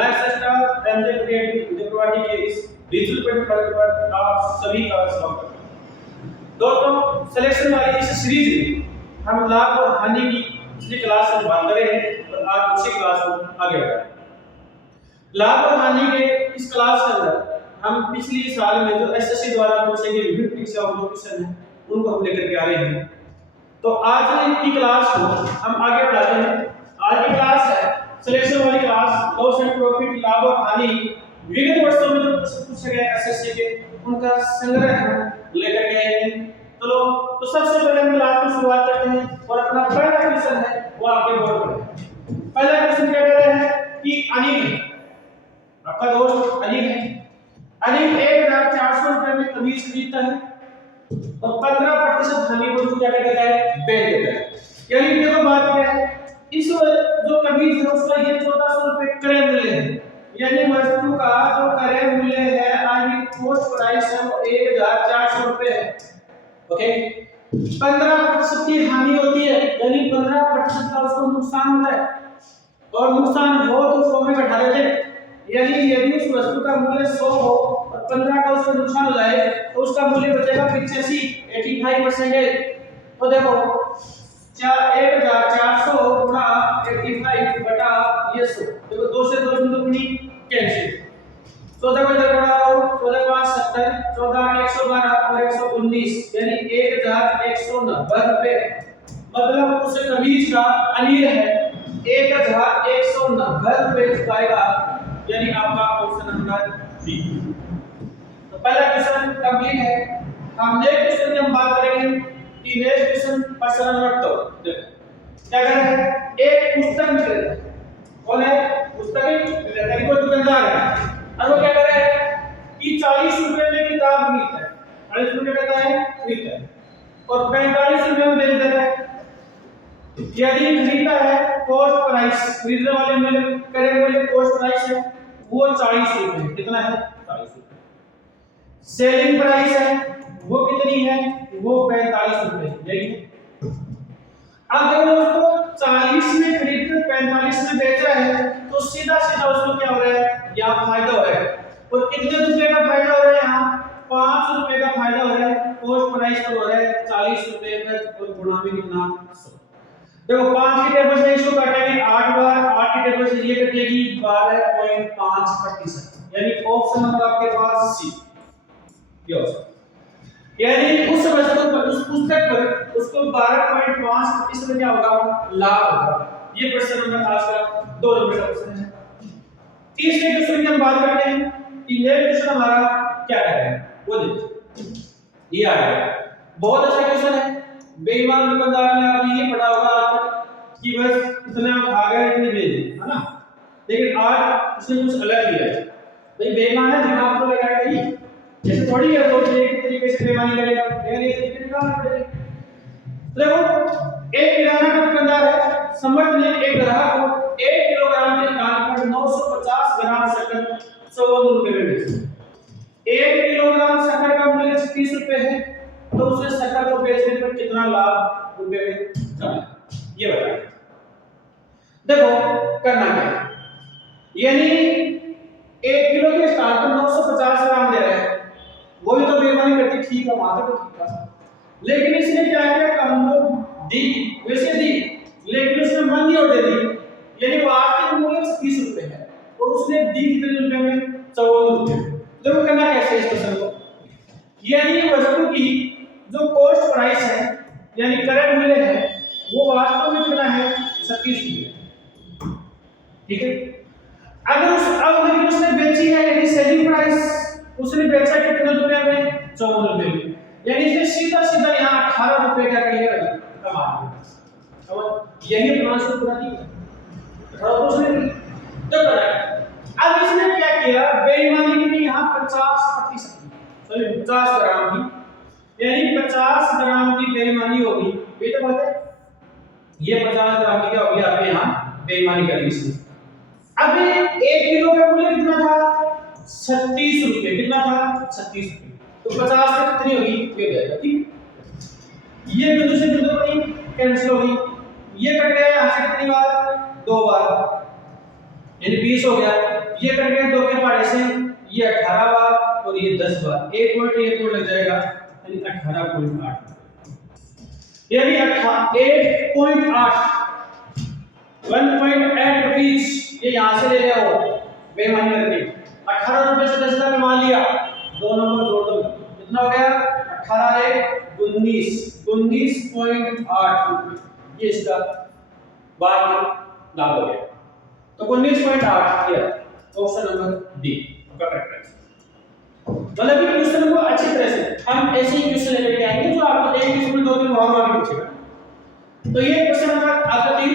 मैं सस्ता MJ creative विद्यार्थी के इस डिजिटल पेमेंट पर आप सभी का स्वागत करता हूं। दोस्तों, सिलेक्शन वाली इस सीरीज में हम लाभ और हानि की पिछली क्लास में बात कर रहे हैं और आज उसी क्लास को आगे बढ़ाएंगे। लाभ और हानि के इस क्लास के अंदर हम पिछली साल में जो एसएससी द्वारा पूछे गए विभिन्न परीक्षा और क्वेश्चन हैं उनको हम लेकर के आ रहे हैं। तो आज की क्लास को हम आगे बढ़ाते हैं। आज की क्लास है सिलेक्शन वाली क्लास, लॉस एंड प्रॉफिट, लाभ और हानि। विगत वर्षों में जो प्रश्न पूछे गए एसएससी के उनका संग्रह हम लेकर के आएंगे। चलो, तो सबसे पहले हम क्लास की शुरुआत करते हैं और अपना पहला क्वेश्चन है वो आपके बोर्ड पर है। पहला क्वेश्चन क्या कह रहा है कि अनिल, आपका दोस्त अनिल है, अनिल 1400 रुपए में कमीज खरीदता है और 15% हानि पर क्या कहता है, बेच देता है। यानी देखो बात क्या है, इस जो कमीज है उसका ये 1400 रुपए क्रय मूल्य है, यानी वस्तु का जो क्रय मूल्य है यानी कॉस्ट प्राइस है वो 1400 रुपए है। ओके, 15% की हानि होती है, यानी 15% का उसको नुकसान होता है और नुकसान हो तो 100 में बैठा देते हैं। यानी यदि उस वस्तु का मूल्य 100 हो और 15 का उसका नुकसान हो जाए तो उसका मूल्य बचेगा 85%। तो देखो 1400 गुणा 85 बटा ये 100, देखो 2 से 2 दूनी कैंसिल। 14 को इधर बढ़ाओ, 14 5 70, 14 8 112 और 119, यानी 1190 रुपए। मतलब उस कमीज का अनिल है 1190 रुपए चुकाएगा, यानी आपका ऑप्शन नंबर बी। तो पहला क्वेश्चन कंप्लीट है। हम नेक्स्ट क्वेश्चन की हम बात करेंगे कि नेक्स्ट क्वेश्चन प्रश्न नंबर 2 देखो क्या कह रहा है, एक पुस्तक विक्रेता, कौन है, पुस्तक विक्रेता, कोई दुकानदार है और वो क्या कह रहा है कि 40 रुपए में किताब खरीदता है, 40 रुपए कहता है खरीदता है और 45 रुपए में बेच देता है। यदि खरीदा है कॉस्ट प्राइस, खरीदने वाले मूल्य क्रय मूल्य कॉस्ट प्राइस है वो 40 रुपए, कितना है 40 रुपए। सेलिंग प्राइस है वो कितनी है, वो 45 रुपए। यही अब देखो दोस्तों, 40 में खरीद कर 45 में बेच रहा है तो सीधा सीधा उसको क्या हो रहा है, यहाँ फायदा हो रहा है। और कितने रुपए का फायदा हो रहा है, यहाँ 5 रुपए का फायदा हो रहा है। कॉस्ट प्राइस पर हो रहा है 40 रुपए पर और गुणा में कितना 100। देखो 5 की टेबल से इसको काटेंगे 8 बार, 8 की टेबल से ये कटेगी 12.5%, यानी ऑप्शन नंबर आपके पास सी। ये ऑप्शन यानी उस वस्तु पर, उस पुस्तक पर उसको 12.5% क्या होगा, लाभ होगा। ये प्रश्न नंबर आज का 2 नंबर का प्रश्न है। तीसरे क्वेश्चन की हम बात करते हैं कि ये क्वेश्चन हमारा क्या है, वो देखिए ये आ गया। बहुत अच्छा क्वेश्चन है। बेईमान दुकानदार ने आपने ये पढ़ा होगा कि बस इतना खा गए इतने बेच दिए, है ना, लेकिन आज उसने कुछ अलग किया है। भाई बेईमान है, दिमाग तो लगाएगा ही, जैसे थोड़ी है वो एक तरीके से बेईमानी करेगा, लेकिन ये तरीके निकालना पड़ेगा। देखो एक किराना का दुकानदार है, समर्थ ने एक ग्राहक को 1 किलोग्राम के स्थान पर 950 ग्राम शक्कर 54 रुपए में बेची। 1 किलोग्राम शक्कर का मूल्य 30 रुपए है, तो उसने शक्कर को बेचने पर कितना लाभ रुपए में कमाया, ये बताइए। देखो करना क्या है, यानी 1 किलो के स्थान पर 950 ग्राम दे रहे हैं, वो भी तो बेईमानी करती, ठीक है मात्र तो ठीक है, लेकिन इसने क्या किया, कम दी वैसे दी, लेकिन उसने मंदी और दे दी, यानी वास्तविक मूल्य 30 रुपए है और उसने दी कितने रुपए में, 54 रुपए। देखो करना कैसे इस क्वेश्चन को, यानी वस्तु की जो कॉस्ट प्राइस है यानी क्रय मूल्य है वो वास्तव में कितना है, 36 रुपए, ठीक है। अगर उसने बेची है यानी सेलिंग प्राइस उसने बेचा कितने रुपए में, 54 रुपए में, यानी इसने सीधा सीधा यहाँ 18 रुपए का करिए कमा लिया। और यही प्लान पूरा नहीं है, और उसने तो बनाया। अब इसने क्या किया, बेईमानी की यहाँ 50%, सॉरी 50 ग्राम की, यानी 50 ग्राम की बेईमानी होगी, ये तो बात है। ये 50 ग्राम की क्या होगी आपके यहाँ बेईमानी करी इसने। अब 1 किलो का मूल्य कितना था, 36 रुपए, कितना था 36 रुपए, तो 50 से कितनी होगी, ये जाएगा, ठीक। ये बिंदु से बिंदु पर कैंसिल होगी, ये कट गया यहाँ से कितनी बार, 2 बार, यानी 20 हो गया। ये करेंगे दो के पार्ट ऐसे, ये 18 बार और ये 10 बार, एक पॉइंट लग जाएगा, यानी 18.8, यानी 8.8 1.8 रुपीज ये यहाँ से ले लिया हो बेईमानी करके। 18 रुपए से 10 का मान लिया, दो नंबर जोड़ दो, कितना हो गया 18 19.8 ये इसका बाद लाभ हो गया। तो 19.8 किया, ऑप्शन नंबर डी का करेक्ट आंसर। मतलब कि क्वेश्चन को अच्छी तरह से हम ऐसे ही क्वेश्चन लेकर के आएंगे जो आपको एक क्वेश्चन में दो तीन भाग आगे पूछेगा। तो ये क्वेश्चन नंबर आपका 3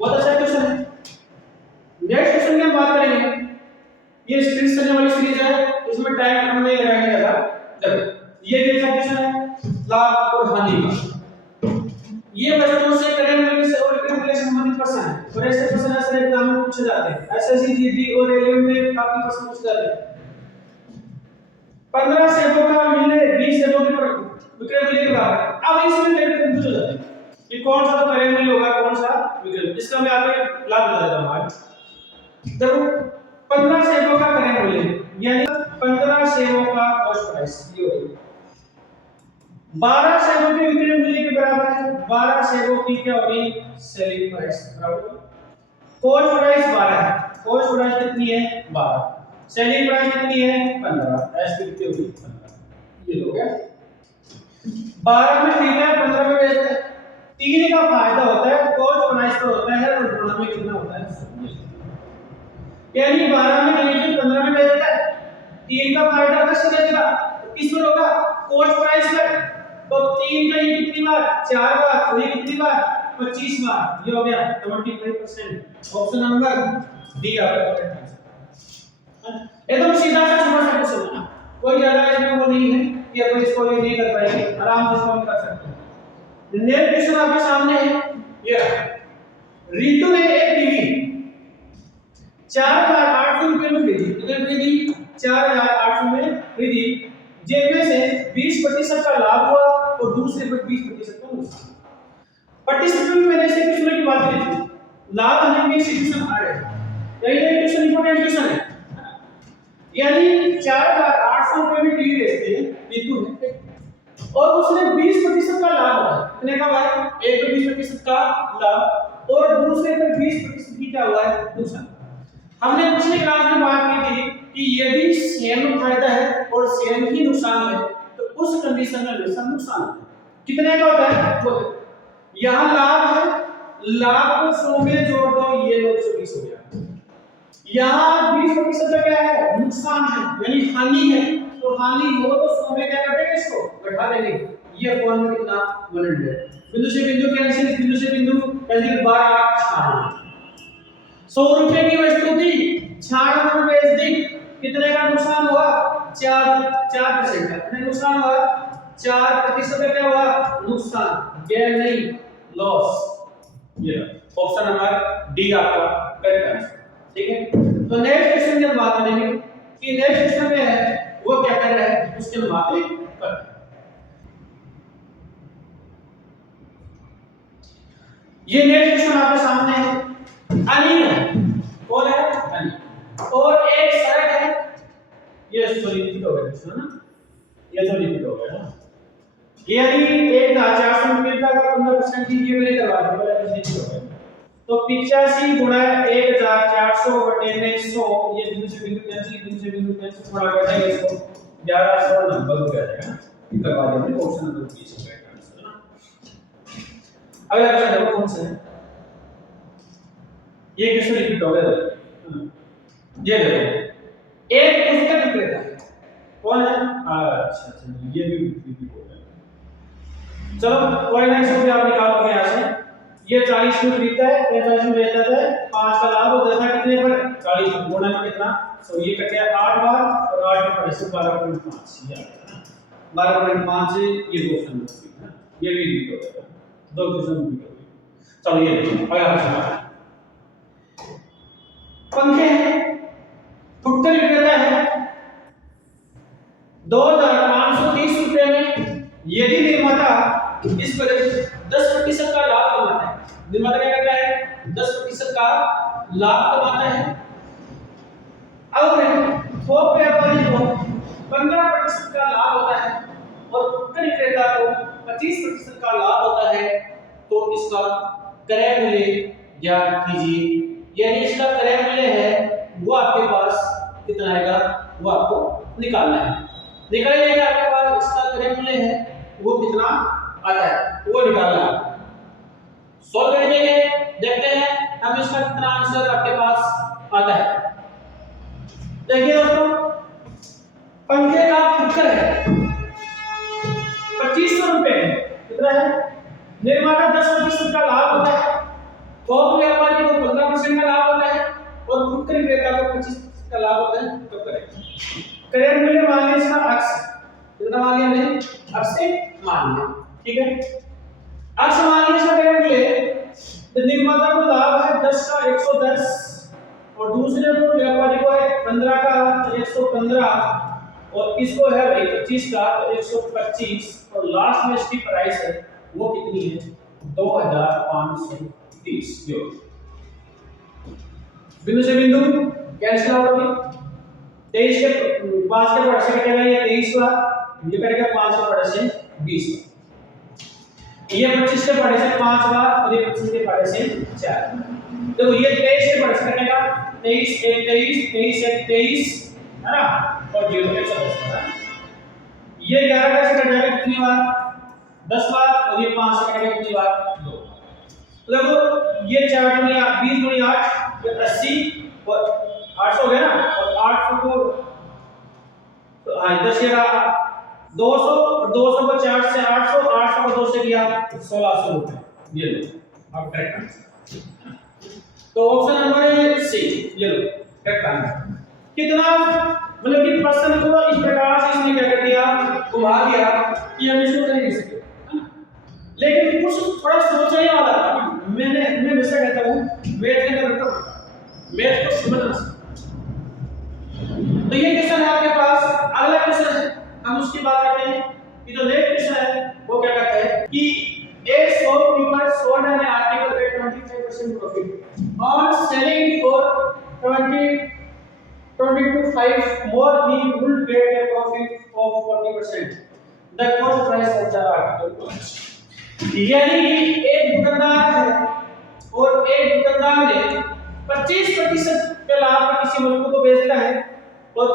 बहुत अच्छा क्वेश्चन है। नेक्स्ट क्वेश्चन की हम बात करेंगे, ये स्प्लिट करने वाली सीरीज है, इसमें टाइम हम नहीं लगाएंगे ज्यादा। देखो ये कैसा क्वेश्चन है, लाभ और हानि का। ये बच्चों से करेंगे से और इक्विलिब्रियम से संबंधित प्रश्न है, और ऐसे प्रश्न ऐसे एग्जाम में पूछे जाते हैं, एसएससी जीडी और रेलवे में काफी प्रश्न पूछे जाते हैं। 15 सेबों का मूल्य 20 सेबों के विक्रय मूल्य के बराबर है। अब इसमें डेट कंफ्यूज हो जाते हैं कि कौन सा तो क्रय मूल्य होगा, कौन सा विक्रय। इसका मैं आपको लाभ बता देता हूं आज। देखो 15 सेबों का क्रय मूल्य यानी 15 सेबों का कॉस्ट प्राइस ये होगी, 12 सेबों के विक्रय मूल्य के बराबर है, 12 सेबों की क्या होगी सेलिंग प्राइस बराबर। कॉस्ट प्राइस 12 है, कॉस्ट प्राइस कितनी है 12, सेलिंग प्राइस कितनी है 15, ऐसे कितनी होगी 15, ये हो गया। 12 में खरीदा है 15 में बेचते हैं, 3 का फायदा होता है कॉस्ट प्राइस पर होता है और गुणा में कितना होता है, यानी 12 में खरीदते 15 में बेचता है, 3 का फायदा कैसे बेचेगा, किस पर होगा कॉस्ट प्राइस पर। तो 3 का ये कितनी बार 4 बार, तो ये कितनी बार 25 बार, ये हो गया 25%। ऑप्शन नंबर डी आपका करेक्ट आंसर। एकदम सीधा सा छोटा सा क्वेश्चन है, कोई ज्यादा इसमें वो नहीं है कि अपन इसको ये नहीं कर पाएंगे, आराम से इसको हम कर सकते हैं। नेक्स्ट क्वेश्चन आपके सामने है, ये रितु ने एक टीवी 4800 रुपए में खरीदी, कितने खरीदी 4800 में खरीदी, जिनमें से 20% का लाभ हुआ और दूसरे पर 20% का नुकसान। प्रतिशत में मैंने इसे क्वेश्चन की बात की थी, लाभ हानि में सिचुएशन आ रहा है, यही क्वेश्चन इंपॉर्टेंट क्वेश्चन है। यानी 4800 रुपए में टीवी बेचते हैं रितु ने, और उसने 20% का लाभ हुआ, कितने का हुआ है, एक पर 20% का लाभ और दूसरे पर 20% की क्या हुआ है नुकसान। हमने पिछली क्लास में बात की थी कि यदि सेम फायदा है और सेम ही नुकसान है तो उस कंडीशन में हमेशा नुकसान है। कितने का होता है वो, यहां लाभ है, लाभ को 100 में जोड़ दो ये 120 हो गया, यहां 20% का क्या है नुकसान है यानी हानि है, तो हानि हो तो 100 में क्या करेंगे इसको घटा देंगे, ये अपॉन में कितना 100, बिंदु से बिंदु कैंसिल, बिंदु से बिंदु कैंसिल, 12 100 रुपए की वस्तु थी 66 में बेच दी, कितने का नुकसान हुआ 4% का, कितने नुकसान हुआ 4% का क्या हुआ नुकसान, गेन नहीं लॉस। ये ऑप्शन नंबर डी आपका करेक्ट आंसर, ठीक है। तो नेक्स्ट क्वेश्चन की बात करेंगे कि नेक्स्ट क्वेश्चन में है वो क्या कर रहा है, उसके बात करते हैं। ये नेक्स्ट क्वेश्चन आपके सामने है, अनिल है, कौन है अनिल, और एक शर्ट है, ये सॉरी लिखित हो गया ना, ये तो लिखित हो गया ना, यानी 1400 रुपए का 15% की ये मैंने करवा दिया, पहले लिखित हो गया। तो 85 गुणा 1400 बटे में 100, ये बिंदु से बिंदु कैंसिल, बिंदु से बिंदु कैंसिल, थोड़ा घटाएंगे इसको 1100 नंबर हो जाएगा ना, करवा देंगे ऑप्शन नंबर 20 हो जाएगा आंसर ना। अगला क्वेश्चन देखो कौन सा है, ये क्वेश्चन रिपीट हो गया, ये देखो एक पुस्तक विक्रेता कौन है, अच्छा ये भी रिपीट हो गया, चलो कोई नहीं, इसको आप निकालोगे यहां से, ये 40 में खरीदता है, 45 में बेचता है, 5 का लाभ होता है कितने पर 40 गुणा में कितना, तो ये कट गया 8 बार और 8 के पैसे 12.5, ये आ गया ना 12.5 से ये क्वेश्चन है ना, ये भी रिपीट हो गया, दो क्वेश्चन रिपीट हो गए। चलो ये अगला क्वेश्चन, पंखे हैं, फुटकर विक्रेता है 2530 रुपए में, यदि निर्माता इस पर 10% का लाभ कमाता है, निर्माता क्या करता है 10% का लाभ कमाता है कितना आएगा वो आपको निकालना है। निकालिए आपके पास इसका करेक्ट मूल्य है वो कितना आता है वो निकालना है। सॉल्व करेंगे, देखते हैं हम इसका कितना आंसर आपके पास आता है। देखिए दोस्तों, पंखे का फुटकर है 2500 रुपए, कितना है? निर्माता 10% का लाभ होता है, थोक व्यापारी को 15% का लाभ होता है और फुटकर विक्रेता को 25% का लाभ होता है। तो करेक्ट मूल्य मान लिया इसका अक्स, कितना मान लिया हमने? अक्स से मान लिया, ठीक है। अक्स मान लिया इसका करेक्ट मूल्य, तो निर्माता को लाभ है 10 का 110 और दूसरे को व्यापारी को है 15 का 115 और इसको है भाई 25 का तो 125 और लास्ट में इसकी प्राइस है वो कितनी है? 2530 यूरो। बिंदु से बिंदु कैंसिल आउट होगी। 23 के 5 के पड़ोस से कटेगा ये 23 बार, ये कटेगा 5 के पड़ोस से 20 बार, ये 25 के पड़े से 5 बार और ये 25 के पड़े से 4। देखो ये 23 के पड़े से कटेगा 23 1 23 23 1 23 है ना और 0 110 है। ये 11 का से कट जाएगा कितनी बार? 10 बार और ये 5 से कटेगा कितनी बार? 2 बार। तो देखो ये 4 गुनी 20 गुनी 8 ये 80 और 800 हो गया ना और 800 को तो 10 या 200 और 200 को 4 से 800 800 को 2 से किया 1600 रुपए। ये लो अब करेक्ट आंसर। तो ऑप्शन नंबर है सी, ये लो करेक्ट आंसर। कितना मतलब कि प्रश्न को इस प्रकार से इसने क्या कर दिया, घुमा दिया कि हम इसको कर नहीं सकते, लेकिन कुछ थोड़ा सोचने वाला था। मैं हमेशा कहता हूँ मैथ के अंदर मैथ को समझना। तो ये क्वेश्चन है आपके पास। अगला क्वेश्चन है, हम उसकी बात करते हैं कि जो नेक्स्ट क्वेश्चन है वो क्या कहता है कि a shopkeeper sold an article at 25% profit on selling it for 25 more he would get a profit of 40%. The cost price of the article was, यानी एक दुकानदार है और एक दुकानदार ने 25% के लाभ पर किसी वस्तु को बेचता है और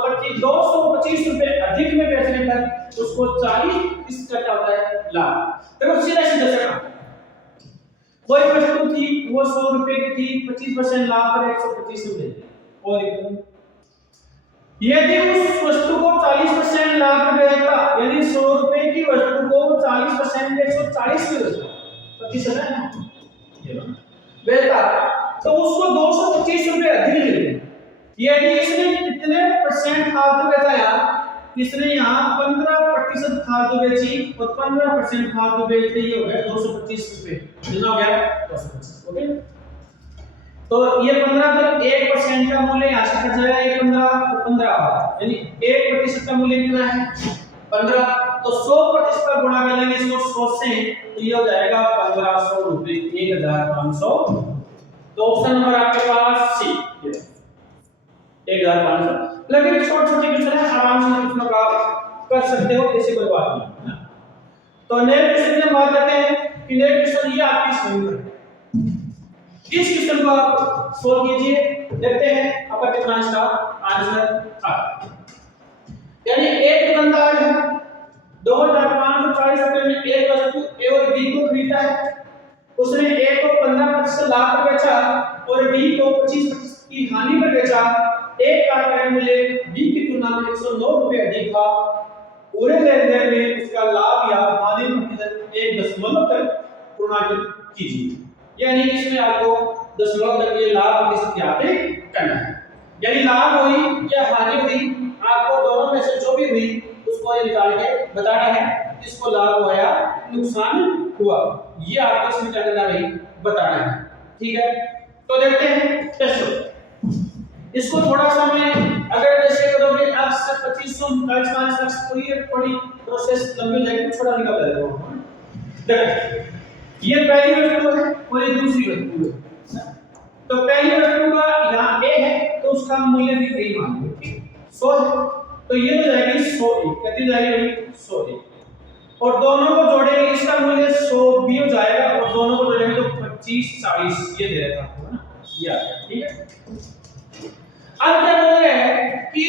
225 रुपए अधिक में बेचने पर उसको 40% का क्या होता है? लाभ। देखो सीधा सीधा सा काम, कोई वस्तु थी वो 100 रुपए की थी, 25% लाभ पर 125 रुपए और यदि उस वस्तु को 40% लाभ में बेचता, यानी 100 रुपए की वस्तु को 40% में 140 में बेचता, 25 है ना ये बेचता, तो उसको 225 रुपए अधिक मिलेंगे। यानी इसने कितने परसेंट फालतू बेचा? इसने यहाँ 15% फालतू बेची और 15% फालतू बेचते ही हो गया 225 रुपए, कितना हो गया? 225। ओके, तो ये 15 तक 1% का मूल्य यहाँ से कट जाएगा, ये 15 यानी 1% का मूल्य कितना है? 15। तो 100% का गुणा कर लेंगे इसको 100 से, तो ये हो जाएगा 1500 रुपए, 1500। तो ऑप्शन नंबर आपके पास सी, 1500। लेकिन छोटे छोटे क्वेश्चन है, आराम से क्वेश्चन का कर सकते हो, ऐसी कोई बात नहीं। तो नेक्स्ट क्वेश्चन में बात करते हैं कि नेक्स्ट क्वेश्चन ये आपकी स्क्रीन पर, इस क्वेश्चन को आप सोल्व कीजिए, देखते हैं आपका कितना इसका आंसर आता है। यानी एक दुकानदार है 2540 रुपए में एक वस्तु ए और बी को खरीदता है। उसने ए को 15% लाभ पर बेचा और बी को 25% की हानि पर बेचा। ए का क्रय मूल्य बी की तुलना में 109 रुपए अधिक था। पूरे लेनदेन में उसका लाभ या हानि प्रतिशत 1 तक पूर्णांकित कीजिए। यानी इसमें आपको दशमलव तक ये लाभ प्रतिशत यहाँ पे करना है। यानी लाभ हुई या हानि हुई, आपको दोनों में से जो भी हुई उसको ये निकाल के बताना है, इसको लाभ हुआ या नुकसान हुआ, ये आपको इसमें क्या करना है? बताना है। ठीक है, तो देखते हैं टेस्ट। इसको थोड़ा सा मैं अगर जैसे करोगे x से 2549 माइनस x तो ये थोड़ी प्रोसेस लंबी जाएगी, थोड़ा निकाल देता हूं। देखो ये पहली वस्तु है और ये दूसरी वस्तु है। तो पहली वस्तु का यहाँ a है तो उसका मूल्य भी यही मान लो, ठीक 100 है, तो ये हो जाएगी 101, कितनी जाएगी? 101। और दोनों को जोड़ेंगे, इसका मूल्य 100 भी हो जाएगा और दोनों को जोड़ेंगे तो 25 40 ये दे रहा था आपको ना, ये आ गया। ठीक है, अब क्या बोल रहे हैं कि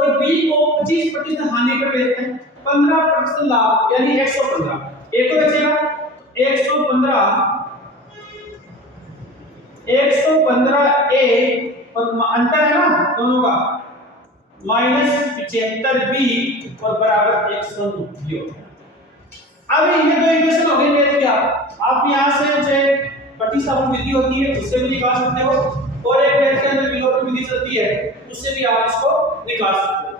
और बी को 25% हानि पर बेचते हैं, 15% लाभ यानी 115, ए को बेचेगा 115 ए और अंतर है ना दोनों का -75 बी और बराबर 109 ये हो गया। अब ये दो इक्वेशन हो गई मेरे क्या, आप यहां से चाहे प्रतिस्थापन विधि होती है उससे भी निकाल सकते हो और एक मैथ के अंदर विलोपन विधि चलती है उससे भी आप इसको निकाल सकते हो।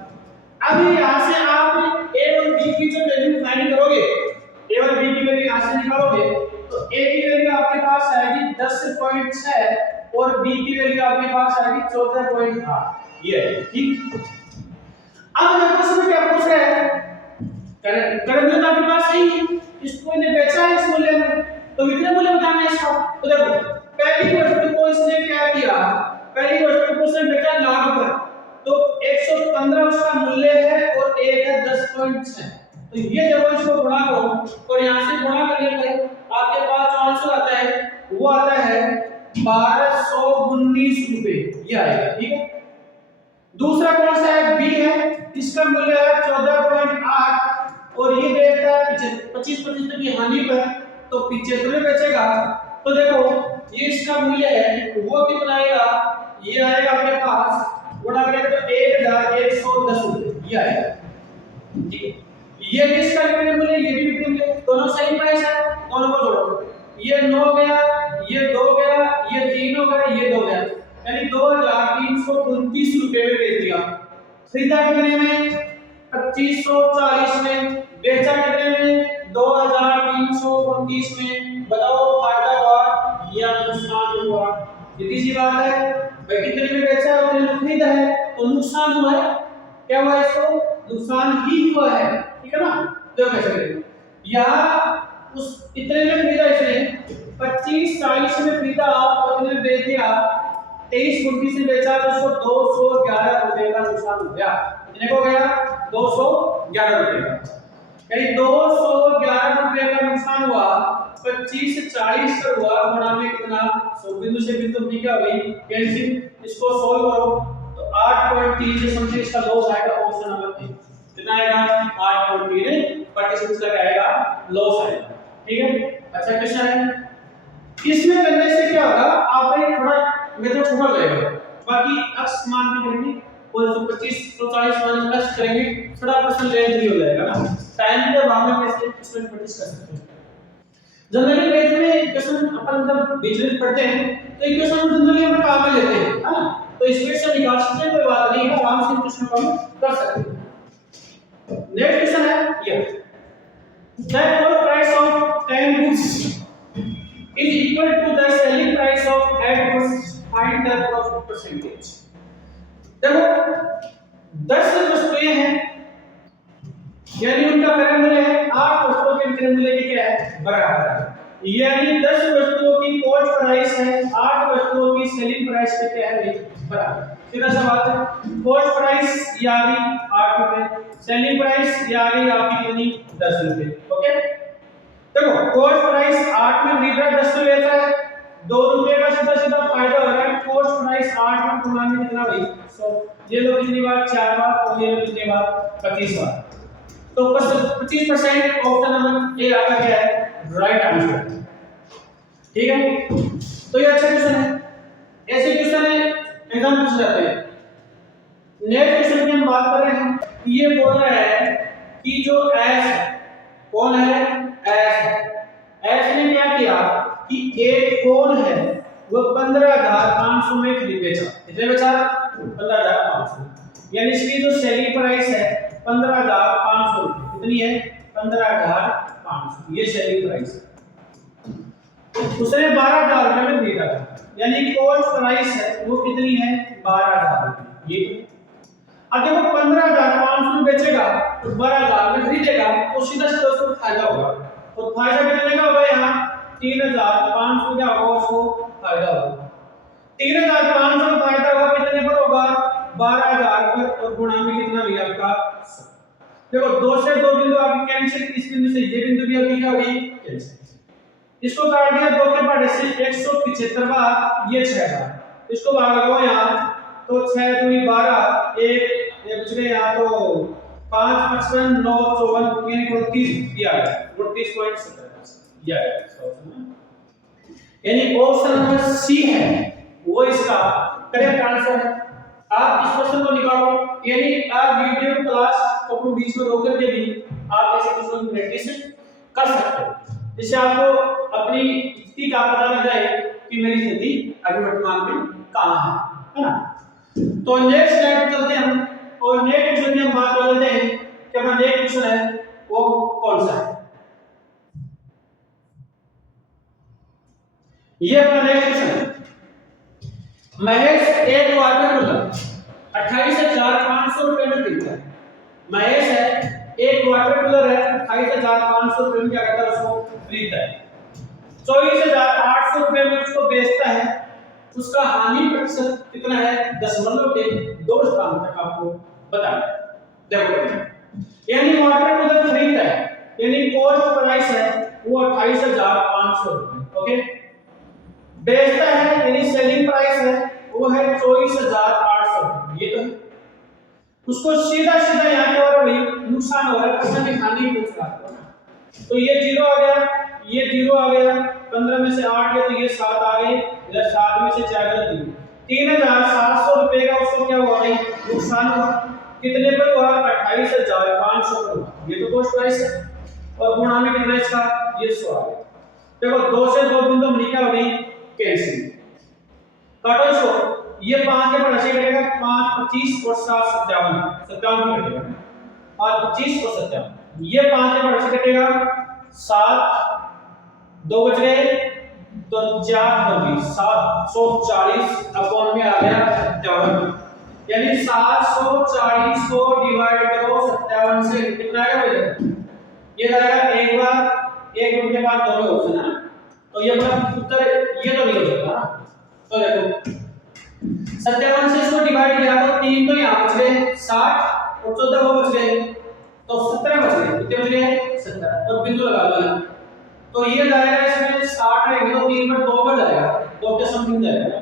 अब यहां से आप a और b की जो वैल्यू फाइंड करोगे, a और b की वैल्यू यहां से निकालोगे तो a की वैल्यू आपके पास आएगी 10.6 और b की वैल्यू आपके पास आएगी 14.8 ये है ठीक। अब अगर क्वेश्चन में क्या पूछ रहा है, करंट तो आपके पास सही है, इसको इन्हें बेचा है इस मूल्य में तो विक्रय मूल्य बताना है इसका। तो देखो पहली वस्तु को इसने क्या किया, पहली वस्तु को इसने बेचा लाख पर तो 115 उसका मूल्य है और एक है 10.6 तो ये जब इसको गुणा करो और यहां से गुणा करने पर आपके पास जो आंसर आता है वो आता है 1219 रुपए ये आएगा ठीक है। दूसरा कौन सा है बी है, इसका मूल्य है 14.8 और ये बेचता है 25% की हानि पर तो 75 में बेचेगा तो देखो ये इसका मूल्य है वो कितना आएगा, ये आएगा आपके पास गुणा करेंगे तो 1110 रुपए ये आएगा ठीक है। ये भी इसका विक्रय मूल्य ये भी विक्रय मूल्य दोनों सेम प्राइस है, दोनों को जोड़ो ये 9 गया ये 2 गया ये 3 हो गया ये 2 गया यानी 2329 रुपए में बेच दिया। खरीदा कितने में 2540 में, बेचा कितने में 2329 में, बताओ फायदा हुआ या नुकसान हुआ, सीधी सी बात है भाई कितने में बेचा है उतने में खरीदा है तो नुकसान हुआ है, क्या हुआ इसको नुकसान ही हुआ है ठीक है ना। तो कैसे करेंगे यहाँ उस इतने में खरीदा इसने 2540 में खरीदा और इतने में बेच दिया 2329 से बेचा तो उसको 211 रुपए का नुकसान हो गया, कितने को गया 211 रुपए का, यानी 211 रुपए का नुकसान हुआ 25 से 40 तक हुआ गुणा में कितना 100 बिंदु से बिंदु अपनी क्या हुई कैंसिल, इसको सॉल्व करो तो 8.3 से समथिंग इसका लॉस आएगा ऑप्शन नंबर 3 कितना आएगा 8.3 प्रतिशत तक आएगा लॉस आएगा ठीक है। अच्छा क्वेश्चन है इसमें करने से क्या होगा आप ये थोड़ा मेथड छोटा लगेगा बाकी अक्स मान भी करेंगे और जो 25 तो 40 मान प्लस करेंगे थोड़ा परसेंट लेंथ भी हो जाएगा ना, टाइम के बाद में कैसे क्वेश्चन प्रैक्टिस कर सकते हैं। जनरली मैथ में क्वेश्चन अपन जब बीच में पढ़ते हैं तो इक्वेशन को जनरली हम काम में लेते हैं है ना, तो इसमें से निकाल सकते हैं कोई बात नहीं है, आराम से क्वेश्चन को हम कर सकते हैं। नेक्स्ट क्वेश्चन है ये the total price of 10 goods is equal to the selling price of 8 goods, find the profit percentage। देखो 10 वस्तुएं हैं यानी उनका क्रय मूल्य है 8 वस्तुओं के क्रय मूल्य के क्या है बराबर है, यानी 10 वस्तुओं की कॉस्ट प्राइस है 8 वस्तुओं की सेलिंग प्राइस के क्या है बराबर। सीधा सा बात है कॉस्ट प्राइस ये आ गई 8 रुपए, सेलिंग प्राइस ये आ गई आपकी कितनी 10 रुपए ओके। देखो कॉस्ट प्राइस 8 में खरीद रहा है 10 में बेच रहा है 2 रुपए का सीधा सीधा फायदा हो रहा है, कॉस्ट प्राइस 8 में गुणा में कितना भाई 100, ये लो कितनी बार 4 बार और ये लो कितनी बार 25 बार तो 25% ऑप्शन नंबर ए आपका क्या है राइट आंसर ठीक है। तो ये अच्छा क्वेश्चन है, ऐसे क्वेश्चन है एग्जाम पूछ जाते हैं। नेक्स्ट क्वेश्चन की हम बात कर रहे हैं, ये बोल रहा है कि जो एस है कौन है एस ने क्या किया कि एक फोन है वो 15,500 में खरीद बेचा, कितने बेचा 15,500 यानी इसकी जो सेलिंग प्राइस है 15,500 कितनी है 15,500 ये सेलिंग प्राइस है। उसने 12,000 रुपए में खरीदा था यानी कॉस्ट प्राइस है वो कितनी है 12,000 रुपए ये। अब देखो 15,500 में बेचेगा तो 12,000 में खरीदेगा तो सीधा सीधा उसको फायदा होगा, तो फायदा कितने का होगा यहाँ 3,500 क्या होगा उसको फायदा होगा, 3,500 फायदा होगा कितने पर होगा 12,000 पर और गुणा में कितना भी आपका देखो 2 से 2 बिंदु आपकी कैंसिल, इस बिंदु से ये बिंदु भी आपकी क्या होगी कैंसिल, इसको काट दिया 2 के पहाड़े से 175 बार ये 6 बार, इसको भाग लगाओ यहाँ तो 6 दूनी 12 1 ये बच गए यहाँ तो 5 55 9 54 यानी 29 दिया है 29.17 दिया है। यानी ऑप्शन नंबर सी है वो इसका करेक्ट आंसर है। आप इस क्वेश्चन को निकालो, यानी आप वीडियो क्लास को अपने बीच में रोक करके भी आप ऐसे क्वेश्चन की प्रैक्टिस कर सकते हो, जिससे आपको अपनी स्थिति का पता लग जाए कि मेरी स्थिति अभी वर्तमान में कहां है ना। तो नेक्स्ट स्लाइड चलते हैं हम, और नेक्स्ट क्वेश्चन की हम बात कर लेते हैं कि अपना नेक्स्ट क्वेश्चन है वो कौन सा है। ये अपना नेक्स्ट क्वेश्चन है। महेश एक वाटर कूलर 28,500 रुपए में खरीदता है। महेश है एक वाटर कूलर है 28,500 रुपए में क्या करता है उसको खरीदता है। 24,800 रुपए में उसको बेचता है। उसका हानि प्रतिशत कितना है दशमलव के 2 स्थान तक आपको बताना है। देखो यानी वाटर कूलर खरीदता है यानी कॉस्ट प्राइस है वो 28,500 रुपए, ओके। बेचता है यानी सेलिंग प्राइस है वो है 24,800, ये तो है। उसको सीधा सीधा यहाँ क्या हो रहा है भाई नुकसान हो रहा है, पैसा की हानि पूछ रहा है। तो ये 0 आ गया, ये 0 आ गया, 15 में से 8 गया तो ये 7 आ गए, इधर 7 में से 4 गया 3। 3,700 रुपए का उसको क्या हुआ भाई नुकसान हुआ। कितने पर हुआ 28,500 पर हुआ, ये तो कॉस्ट प्राइस है। और गुणा में कितना इसका ये 100 आ गया। देखो 2 से 2 गुण तो हमने क्या हो गई कैंसिल। काटो इसको, ये 5 के पर ऐसे कटेगा 5 25 और 7 57 57 कटेगा 5 25 और 57। ये 5 के पर ऐसे कटेगा 7 2 बच गए तो 4 बन 740 अपॉन में आ गया 57। यानी 740 को डिवाइड करो 57 से कितना आएगा भाई ये आएगा एक बार एक मिनट के बाद दोनों ऑप्शन है ना, तो ये मतलब उत्तर ये तो नहीं हो सकता ना। तो देखो 57 से इसको डिवाइड किया तो 3 तो यहां बच गए 60 और 14 वो बच गए तो 17 बच गए। कितने बच गए 17 और बिंदु लगा दो। तो ये जाएगा इसमें 60 रहेगा तो 3 पर 2 पर जाएगा 2 के समथिंग जाएगा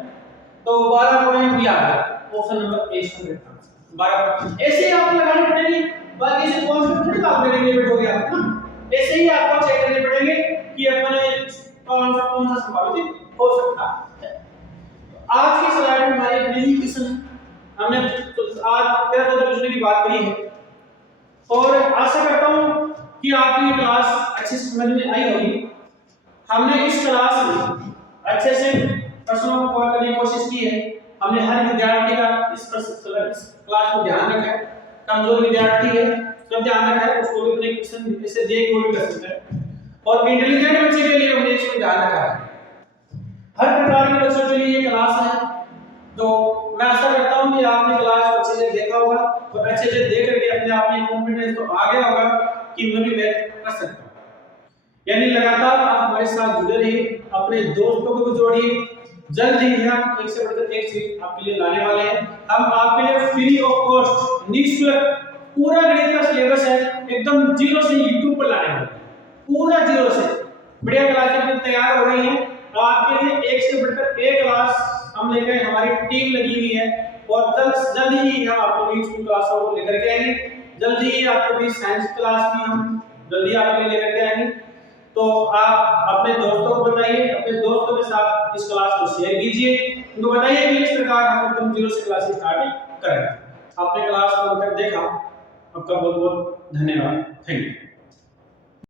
तो 12 पॉइंट दिया है ऑप्शन नंबर ए इसका करेक्ट आंसर 12। ऐसे ही आपको लगानी पड़ेगी, बाकी से कॉन्सेप्ट थोड़ी बात करेंगे बैठोगे आप ना, ऐसे ही आपको चेक करने पड़ेंगे कि अपने कौन सा संभावित हो सकता है। आज की स्लाइड में हमारी यही क्वेश्चन है। हमने आज 13 क्वेश्चन की बात करी है और आशा करता हूं कि आपकी ये क्लास अच्छे से समझ में आई होगी। हमने इस क्लास में अच्छे से प्रश्नों को कवर करने की कोशिश की है। हमने हर विद्यार्थी का इस क्लास में ध्यान रखा है। कमजोर विद्यार्थी है तो ध्यान रखा है उसको भी अपने क्वेश्चन ऐसे देख वो भी कर सकता है, और इंटेलिजेंट बच्चे के लिए हमने इसको ध्यान रखा है। हर प्रकार के बच्चों के लिए ये क्लास है। तो मैं आशा करता हूं कि आपने क्लास को अच्छे से देखा होगा और अच्छे से देख करके अपने आप में कॉन्फिडेंस तो आ गया होगा कि मैं भी मैथ कर सकता हूं। यानी लगातार आप हमारे साथ जुड़े रहिए, अपने दोस्तों को भी जोड़िए। जल्द ही हम एक से बढ़कर एक चीज आपके लिए लाने वाले हैं। हम आपके लिए फ्री ऑफ कॉस्ट निःशुल्क पूरा गणित का सिलेबस है एकदम जीरो से YouTube पर लाने वाले हैं। पूरा जीरो से बढ़िया क्लासें तैयार हो रही हैं आपके लिए। एक से बढ़कर एक क्लास हम लेकर हमारी टीम लगी हुई है और जल्द ही हम आपको बीच की क्लासों को लेकर के आएंगे। जल्दी ही आपको भी साइंस क्लास भी हम जल्दी आपके लिए लेकर के आएंगे। तो आप अपने दोस्तों को बताइए, अपने दोस्तों के साथ इस क्लास को शेयर कीजिए, उनको बताइए कि इस प्रकार हम एकदम जीरो से क्लासेस स्टार्ट करें। आपने क्लास को अंत तक देखा, आपका बहुत बहुत धन्यवाद। Thank you.